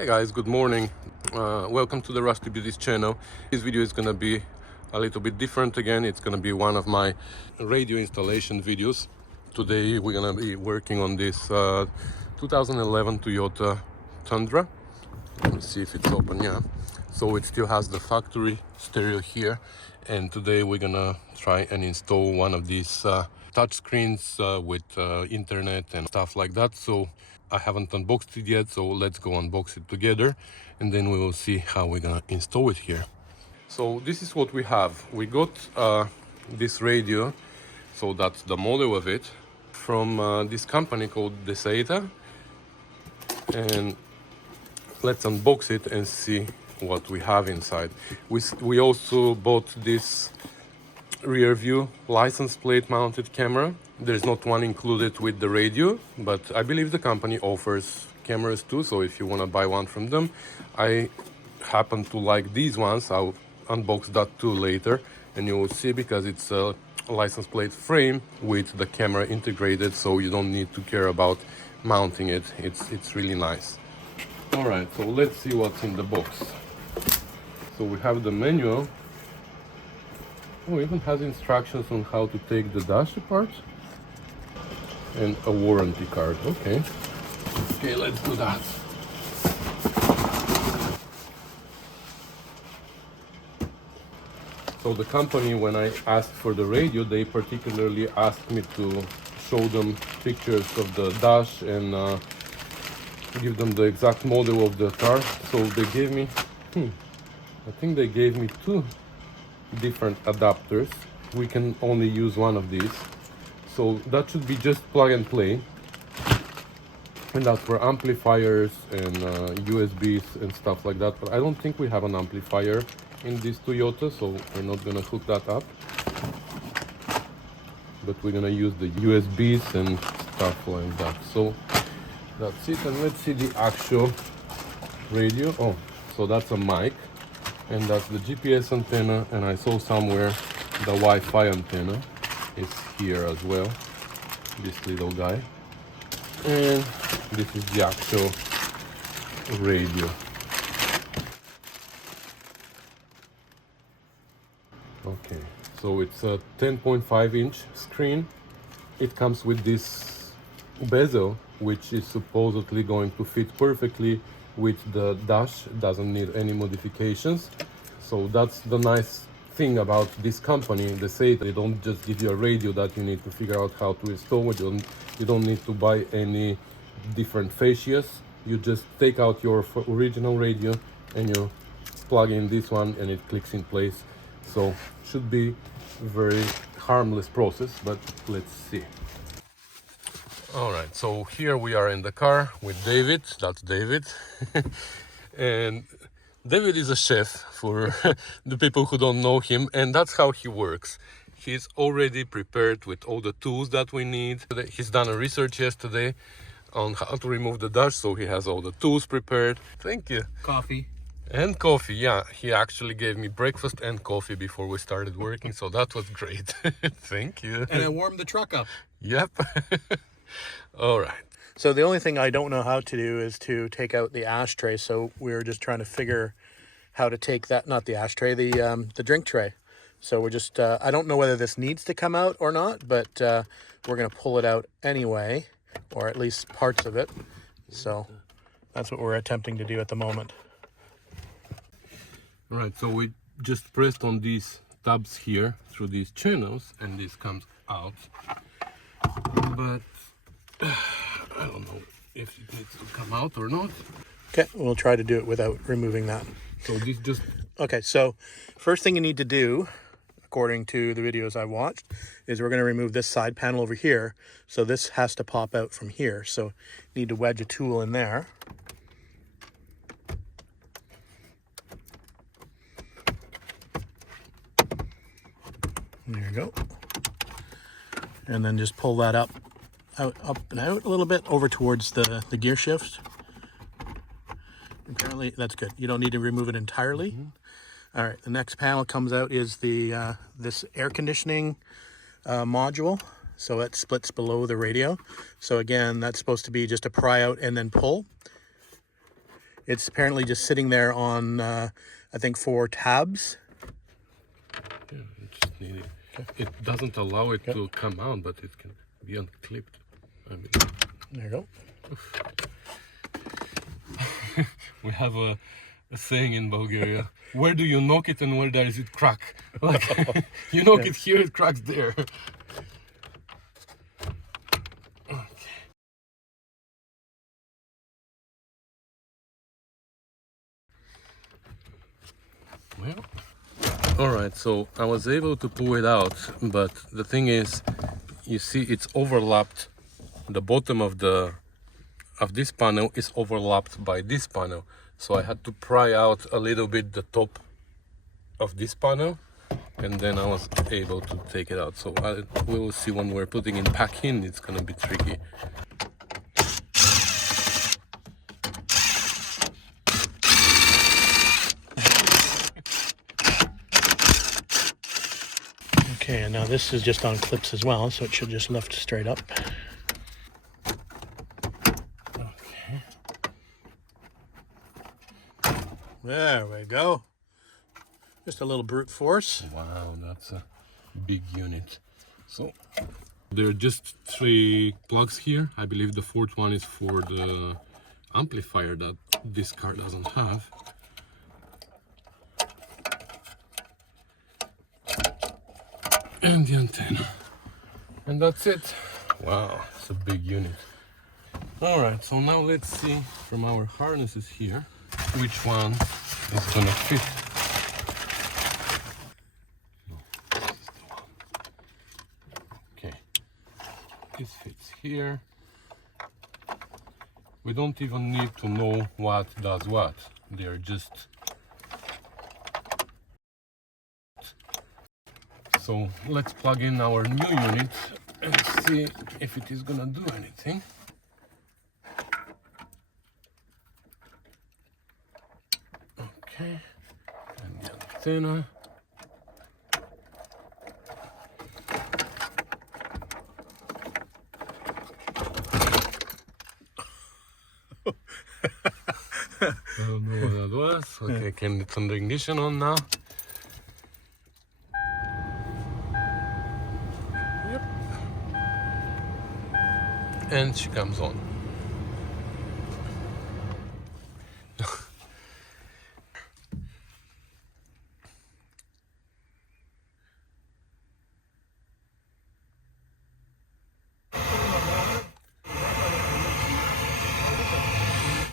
Hey guys, good morning. Welcome to the Rusty Beauties channel. This video is gonna be a little bit different again. It's gonna be one of my radio installation videos. Today we're gonna be working on this 2011 Toyota Tundra. Let me see if it's open. Yeah, so it still has the factory stereo here, and today we're gonna try and install one of these touch screens with internet and stuff like that. So I haven't unboxed it yet, so let's go unbox it together and then we will see how we're gonna install it here. So this is what we have. We got this radio, so that's the model of it, from this company called Dasaita, and let's unbox it and see what we have inside. We also bought this rear view license plate mounted camera. There's not one included with the radio, but I believe the company offers cameras too, so if you want to buy one from them. I happen to like these ones. I'll unbox that too later and you will see, because it's a license plate frame with the camera integrated, so you don't need to care about mounting it. It's really nice. All right, so let's see what's in the box. So we have the manual. Oh, it even has instructions on how to take the dash apart and a warranty card. Okay, let's do that. So the company, when I asked for the radio, they particularly asked me to show them pictures of the dash and give them the exact model of the car. So they gave me, I think they gave me two different adapters. We can only use one of these, so that should be just plug and play, and that's for amplifiers and USBs and stuff like that. But I don't think we have an amplifier in this Toyota, so we're not gonna hook that up, but we're gonna use the USBs and stuff like that. So that's it, and let's see the actual radio. Oh, so that's a mic, and that's the GPS antenna, and I saw somewhere the Wi-Fi antenna is here as well, this little guy, and this is the actual radio. Okay, so it's a 10.5-inch screen. It comes with this bezel, which is supposedly going to fit perfectly with the dash. It doesn't need any modifications. So that's the nice thing about this company. They say they don't just give you a radio that you need to figure out how to install it. You don't need to buy any different facias. You just take out your original radio and you plug in this one and it clicks in place. So should be a very harmless process, but let's see. All right, so here we are in the car with David. That's David. And David is a chef, for the people who don't know him, and that's how he works. He's already prepared with all the tools that we need. He's done a research yesterday on how to remove the dash, so he has all the tools prepared. Thank you. Coffee. And coffee, yeah. He actually gave me breakfast and coffee before we started working, so that was great. Thank you. And I warmed the truck up. Yep. All right. So the only thing I don't know how to do is to take out the ashtray. So we're just trying to figure how to take that, not the ashtray, the drink tray. So we're just, I don't know whether this needs to come out or not, but we're going to pull it out anyway, or at least parts of it. So that's what we're attempting to do at the moment. All right, so we just pressed on these tabs here through these channels and this comes out. But I don't know if it needs to come out or not. Okay, we'll try to do it without removing that. So this just... Okay, so first thing you need to do, according to the videos I watched, is we're going to remove this side panel over here. So this has to pop out from here. So you need to wedge a tool in there. There you go. And then just pull that up and out a little bit over towards the gear shift. Apparently that's good. You don't need to remove it entirely. All right, the next panel comes out is the this air conditioning module. So it splits below the radio. So again, that's supposed to be just a pry out and then pull. It's apparently just sitting there on, I think, 4 tabs. Yeah, it just need it. Okay. It doesn't allow it to come out, but it can be unclipped. I mean, there you go. We have a saying in Bulgaria: where do you knock it and where does it crack? Like, you knock it here, it cracks there. Okay. Well, all right, so I was able to pull it out, but the thing is, you see, it's overlapped. The bottom of this panel is overlapped by this panel, so I had to pry out a little bit the top of this panel, and then I was able to take it out. So we will see when we're putting it back in, it's gonna be tricky. Okay, and now this is just on clips as well, so it should just lift straight up. Okay. There we go. Just a little brute force. Wow, that's a big unit. So there are just 3 plugs here. I believe the 4th one is for the amplifier that this car doesn't have. And the antenna. And that's it. Wow, it's a big unit. Alright, so now let's see from our harnesses here which one is gonna fit. No, this is the one. Okay, this fits here. We don't even need to know what does what. They're just... So let's plug in our new unit and see if it is gonna do anything. Okay, and the antenna. I don't know what that was. Okay, can turn the ignition on now? Yep. And she comes on.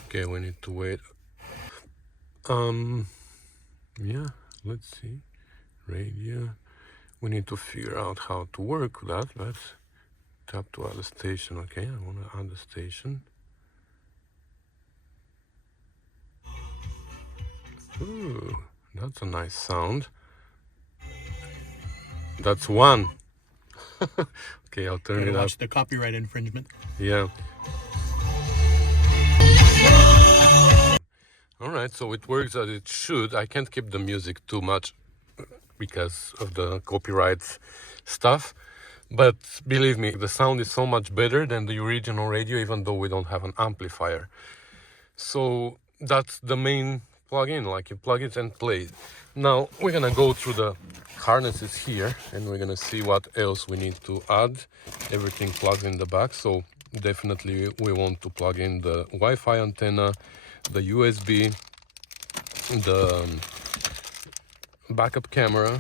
Okay, we need to wait. Yeah, let's see. Radio. We need to figure out how to work that. Let's tap to add a station. Okay, I want to add a station. Ooh, that's a nice sound. That's 1. Okay, I'll turn it up. Watch the copyright infringement. Yeah. Alright, so it works as it should. I can't keep the music too much because of the copyright stuff. But believe me, the sound is so much better than the original radio, even though we don't have an amplifier. So that's the main plug-in, like you plug it and play it. Now we're gonna go through the harnesses here and we're gonna see what else we need to add. Everything plugs in the back, so definitely we want to plug in the Wi-Fi antenna, the USB, the backup camera,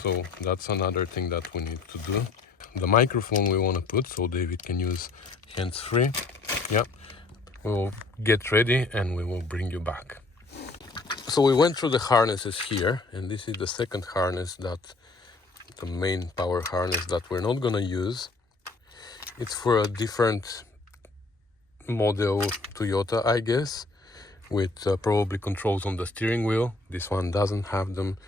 so that's another thing that we need to do. The microphone we want to put so David can use hands-free. Yeah, we will get ready and we will bring you back. So we went through the harnesses here, and this is the second harness, that the main power harness that we're not gonna use. It's for a different model Toyota, I guess, with probably controls on the steering wheel. This one doesn't have them.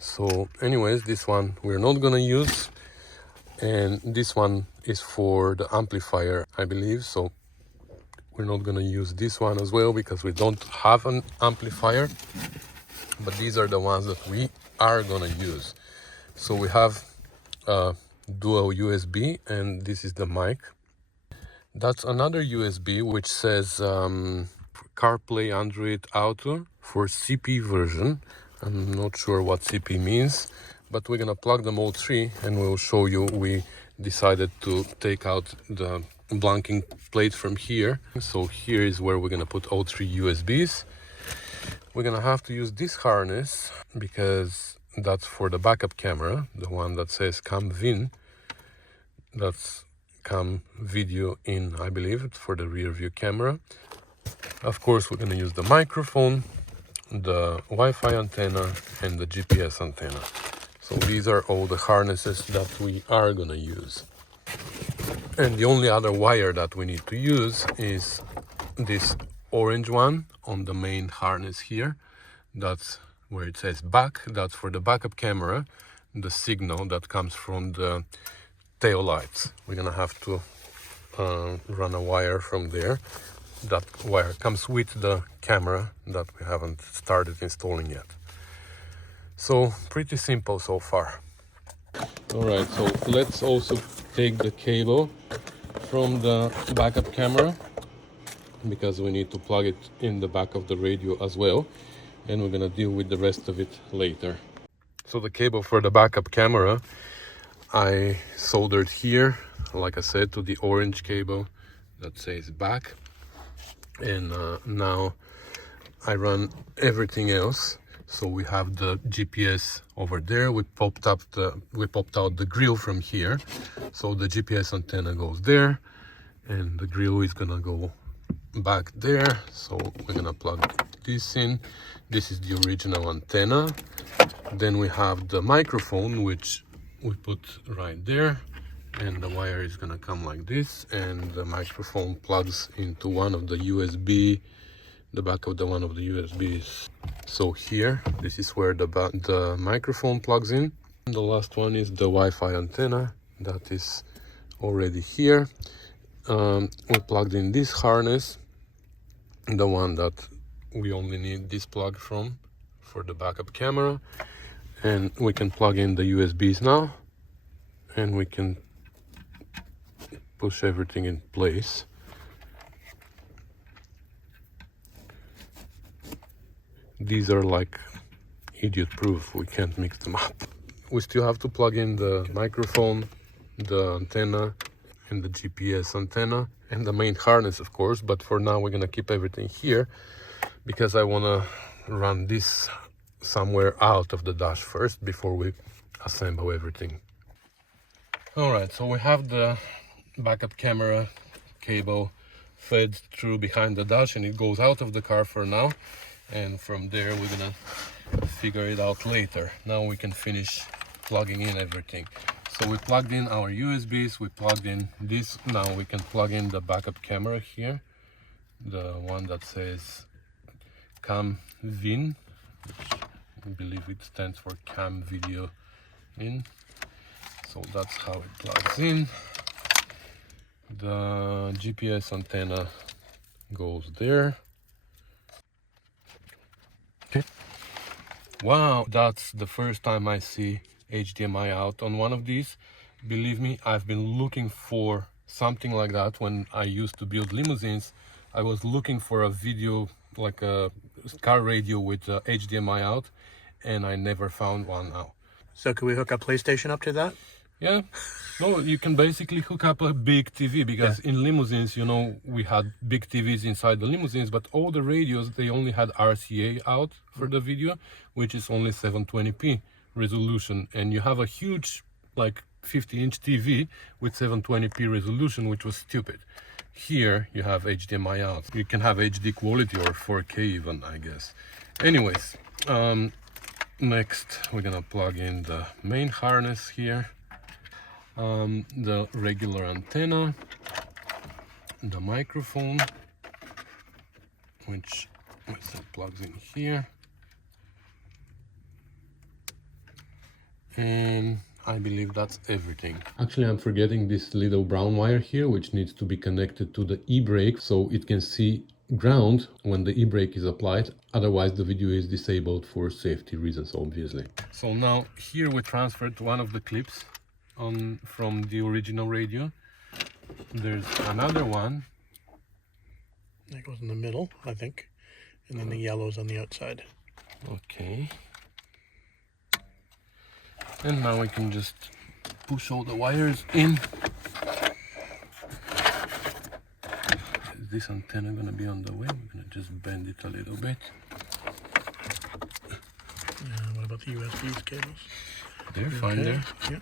So anyways, this one we're not gonna use, and this one is for the amplifier, I believe, so we're not gonna use this one as well because we don't have an amplifier. But these are the ones that we are gonna use. So we have dual USB, and this is the mic. That's another USB which says CarPlay Android Auto for CP version. I'm not sure what CP means, but we're gonna plug them all three and we'll show you. We decided to take out the blanking plate from here. So here is where we're gonna put all three USBs. We're gonna have to use this harness because that's for the backup camera, the one that says cam VIN. That's cam video in, I believe, for the rear view camera. Of course, we're gonna use the microphone, the Wi-Fi antenna, and the GPS antenna. So these are all the harnesses that we are gonna use. And the only other wire that we need to use is this orange one on the main harness here. That's where it says back. That's for the backup camera, the signal that comes from the tail lights. We're gonna have to run a wire from there. That wire comes with the camera that we haven't started installing yet. So pretty simple so far. All right, so let's also take the cable from the backup camera because we need to plug it in the back of the radio as well, and we're gonna deal with the rest of it later. So the cable for the backup camera I soldered here, like I said, to the orange cable that says back, and now I run everything else. So we have the GPS over there. We popped out the grill from here, so the GPS antenna goes there, and the grill is gonna go back there. So we're gonna plug this in. This is the original antenna. Then we have the microphone, which we put right there, and the wire is gonna come like this, and the microphone plugs into one of the USB, the back of the one of the USBs. So here, this is where the microphone plugs in. And the last one is the Wi-Fi antenna that is already here. We plugged in this harness, the one that we only need this plug from for the backup camera, and we can plug in the USBs now, and we can push everything in place. These are like idiot proof, we can't mix them up. We still have to plug in the microphone, the antenna, and the GPS antenna, and the main harness, of course, but for now we're gonna keep everything here because I wanna run this somewhere out of the dash first before we assemble everything. All right, so we have the backup camera cable fed through behind the dash, and it goes out of the car for now, and from there we're gonna figure it out later. Now we can finish plugging in everything. So we plugged in our USBs, we plugged in this. Now we can plug in the backup camera here, the one that says cam VIN, I believe it stands for cam video in. So that's how it plugs in. The GPS antenna goes there. Okay. Wow, that's the first time I see HDMI out on one of these. Believe me, I've been looking for something like that when I used to build limousines. I was looking for a video, like a car radio with HDMI out, and I never found one now. So could we hook a PlayStation up to that? Yeah, no, you can basically hook up a big TV because in limousines, you know, we had big TVs inside the limousines, but all the radios, they only had RCA out for the video, which is only 720p resolution. And you have a huge, like 50-inch TV with 720p resolution, which was stupid. Here you have HDMI out. You can have HD quality or 4K even, I guess. Anyways, next we're gonna plug in the main harness here. The regular antenna, the microphone, which plugs in here, and I believe that's everything. Actually, I'm forgetting this little brown wire here, which needs to be connected to the e-brake so it can see ground when the e-brake is applied. Otherwise, the video is disabled for safety reasons, obviously. So now here we transferred one of the clips from the original radio. There's another one. That goes in the middle, I think. and then the yellow's on the outside. Okay. And now we can just push all the wires in. Is this antenna gonna be on the way? We're gonna just bend it a little bit. What about the USB cables? They're fine there. Yeah.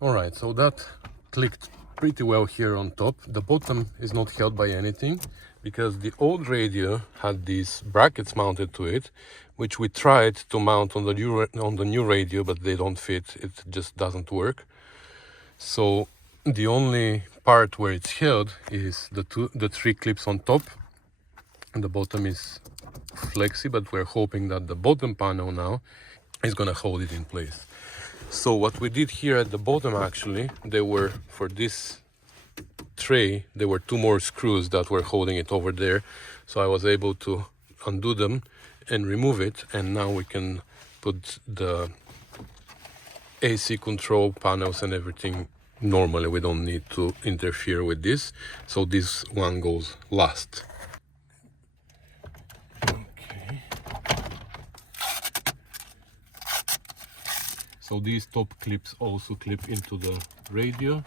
Alright, so that clicked pretty well here on top. The bottom is not held by anything because the old radio had these brackets mounted to it, which we tried to mount on the new radio, but they don't fit. It just doesn't work. So the only part where it's held is the three clips on top. And the bottom is flexy, but we're hoping that the bottom panel now is gonna hold it in place. So what we did here at the bottom, actually, for this tray, there were two more screws that were holding it over there. So I was able to undo them and remove it. And now we can put the AC control panels and everything normally. We don't need to interfere with this. So this one goes last. So these top clips also clip into the radio.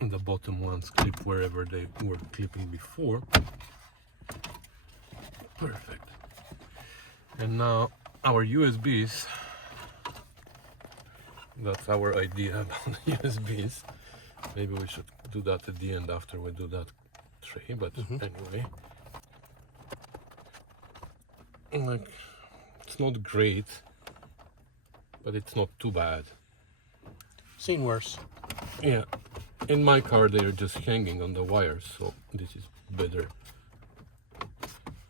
And the bottom ones clip wherever they were clipping before. Perfect. And now our USBs, that's our idea about USBs. Maybe we should do that at the end after we do that tray, but anyway. Like, it's not great, but it's not too bad. Seen worse. Yeah, in my car they're just hanging on the wires, so this is better.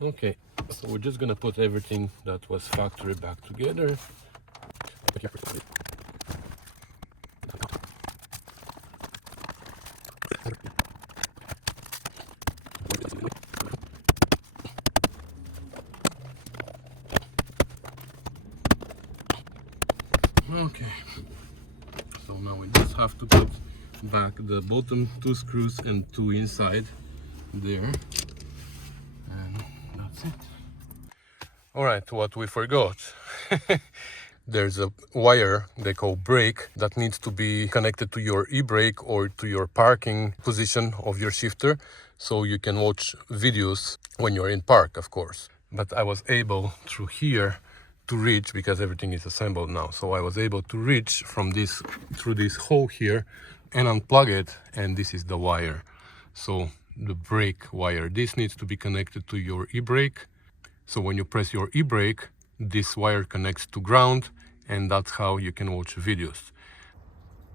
Okay, so we're just gonna put everything that was factory back together. Okay, so now we just have to put back the bottom two screws and two inside there, and that's it. All right, what we forgot. There's a wire they call brake that needs to be connected to your e-brake or to your parking position of your shifter, so you can watch videos when you're in park, of course. But I was able through here to reach, because everything is assembled now, so I was able to reach from this through this hole here and unplug it, and this is the wire. So the brake wire, this needs to be connected to your e-brake. So when you press your e-brake, this wire connects to ground, and that's how you can watch videos.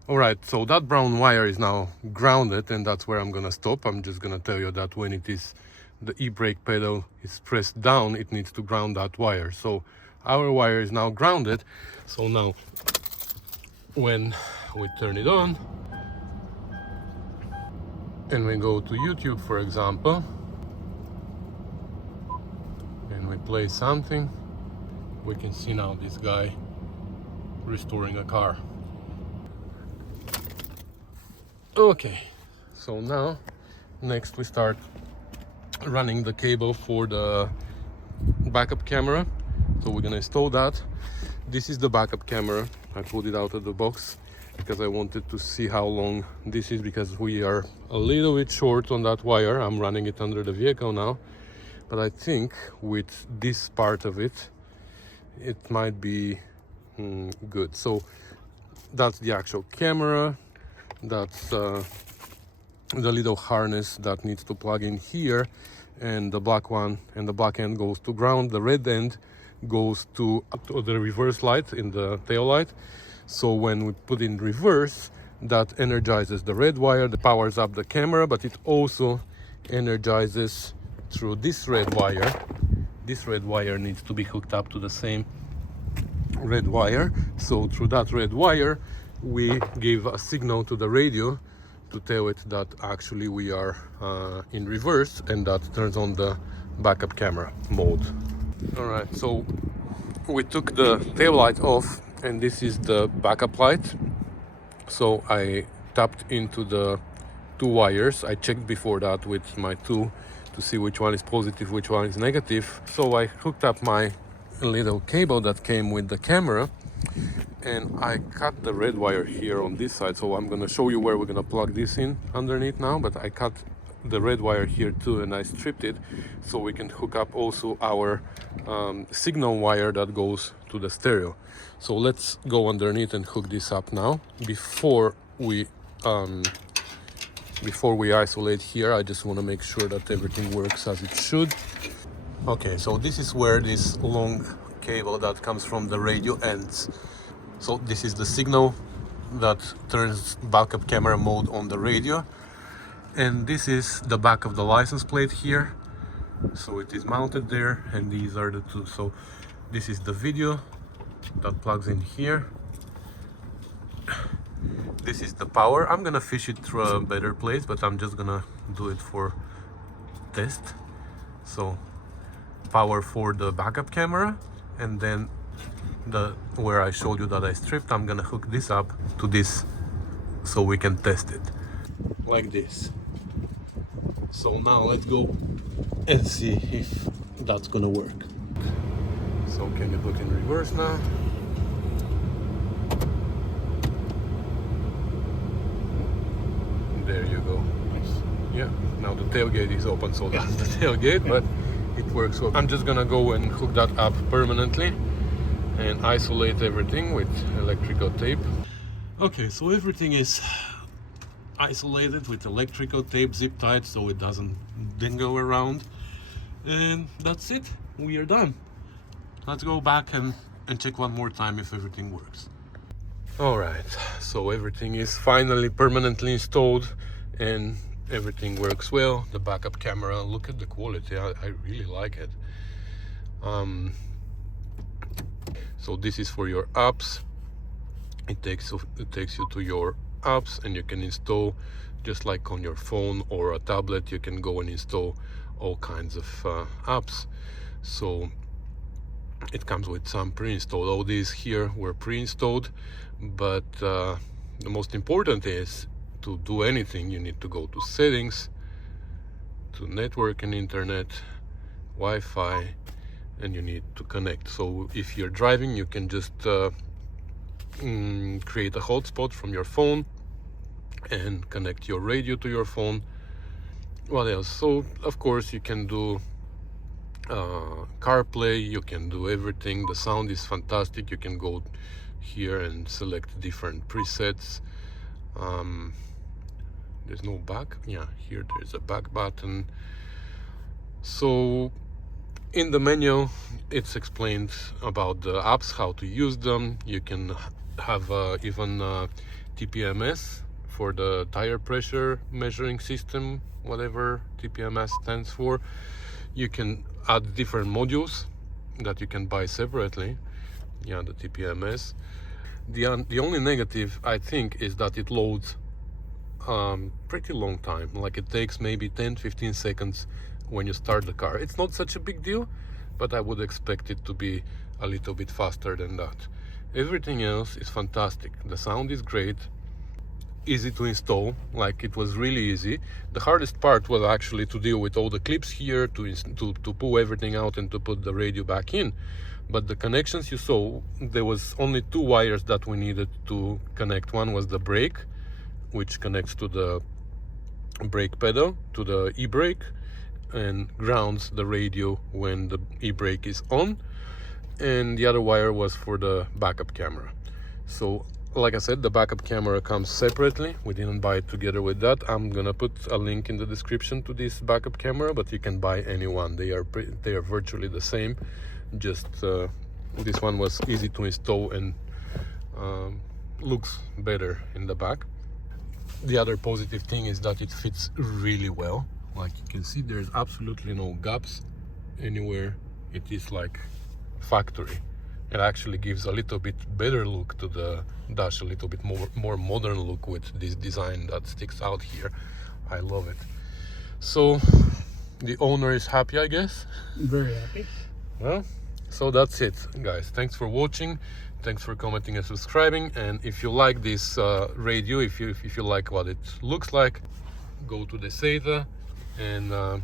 All right, so that brown wire is now grounded, and that's where I'm gonna stop. I'm just gonna tell you that when it is the e-brake pedal is pressed down, it needs to ground that wire. So our wire is now grounded. So now when we turn it on and we go to YouTube, for example, and we play something, we can see now this guy restoring a car. Okay, so now next we start running the cable for the backup camera. So we're gonna install that. This is the backup camera. I pulled it out of the box because I wanted to see how long this is, because we are a little bit short on that wire. I'm running it under the vehicle now, but I think with this part of it, it might be good. So that's the actual camera. That's the little harness that needs to plug in here, and the black one, and the black end goes to ground. The red end goes to the reverse light in the tail light. So when we put in reverse, that energizes the red wire, that powers up the camera, but it also energizes through this red wire. This red wire needs to be hooked up to the same red wire. So through that red wire, we give a signal to the radio to tell it that actually we are in reverse, and that turns on the backup camera mode. All right, so we took the tail light off, and this is the backup light. So I tapped into the two wires. I checked before that with my two to see which one is positive, which one is negative. So I hooked up my little cable that came with the camera, and I cut the red wire here on this side. So I'm gonna show you where we're gonna plug this in underneath now, but I cut the red wire here too, and I stripped it so we can hook up also our signal wire that goes to the stereo. So let's go underneath and hook this up now. Before we isolate here, I just want to make sure that everything works as it should. Okay, so this is where this long cable that comes from the radio ends. So this is the signal that turns backup camera mode on the radio, and this is the back of the license plate here. So it is mounted there, and these are the two. So this is the video that plugs in here. This is the power. I'm gonna fish it through a better place, but I'm just gonna do it for test. So power for the backup camera, and then where I showed you that I stripped, I'm gonna hook this up to this so we can test it like this. So now let's go and see if that's gonna work. So can you put in reverse now? There you go. Yeah, now the tailgate is open, so that's the tailgate, but it works well. I'm just gonna go and hook that up permanently and isolate everything with electrical tape. Okay, so everything is isolated with electrical tape, zip tied so it doesn't dingle around, and that's it. We are done. Let's go back and check one more time if everything works. All right, so everything is finally permanently installed and everything works well. The backup camera, look at the quality. I really like it. So this is for your apps. It takes you to your apps, and you can install just like on your phone or a tablet. You can go and install all kinds of apps. So it comes with some pre-installed. All these here were pre-installed, but the most important is to do anything you need to go to settings, to network and internet, Wi-Fi, and you need to connect. So if you're driving, you can just create a hotspot from your phone and connect your radio to your phone. What else? So of course you can do CarPlay, you can do everything. The sound is fantastic. You can go here and select different presets. There's no back. Yeah, here there's a back button. So in the menu it's explained about the apps, how to use them. You can have even TPMS for the tire pressure measuring system, whatever TPMS stands for. You can add different modules that you can buy separately. Yeah, the TPMS. The only negative, I think, is that it loads pretty long time. Like it takes maybe 10-15 seconds when you start the car. It's not such a big deal, but I would expect it to be a little bit faster than that. Everything else is fantastic. The sound is great, easy to install. Like it was really easy. The hardest part was actually to deal with all the clips here, to pull everything out and to put the radio back in. But the connections you saw, there was only two wires that we needed to connect. One was the brake, which connects to the brake pedal, to the e-brake, and grounds the radio when the e-brake is on. And the other wire was for the backup camera. So like I said, the backup camera comes separately. We didn't buy it together with that. I'm gonna put a link in the description to this backup camera, but you can buy any one. They are virtually the same. Just this one was easy to install and looks better in the back. The other positive thing is that it fits really well. Like you can see, there's absolutely no gaps anywhere. It is like factory. It actually gives a little bit better look to the dash, a little bit more modern look with this design that sticks out here. I love it. So the owner is happy, I guess. Very happy. Well, so that's it, guys. Thanks for watching. Thanks for commenting and subscribing. And if you like this radio, if you like what it looks like, go to Dasaita and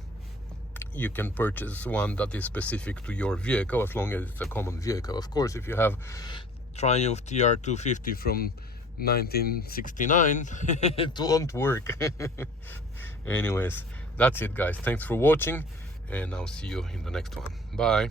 you can purchase one that is specific to your vehicle, as long as it's a common vehicle. Of course, if you have Triumph TR250 from 1969, it won't work. Anyways, that's it guys. Thanks for watching, and I'll see you in the next one. Bye.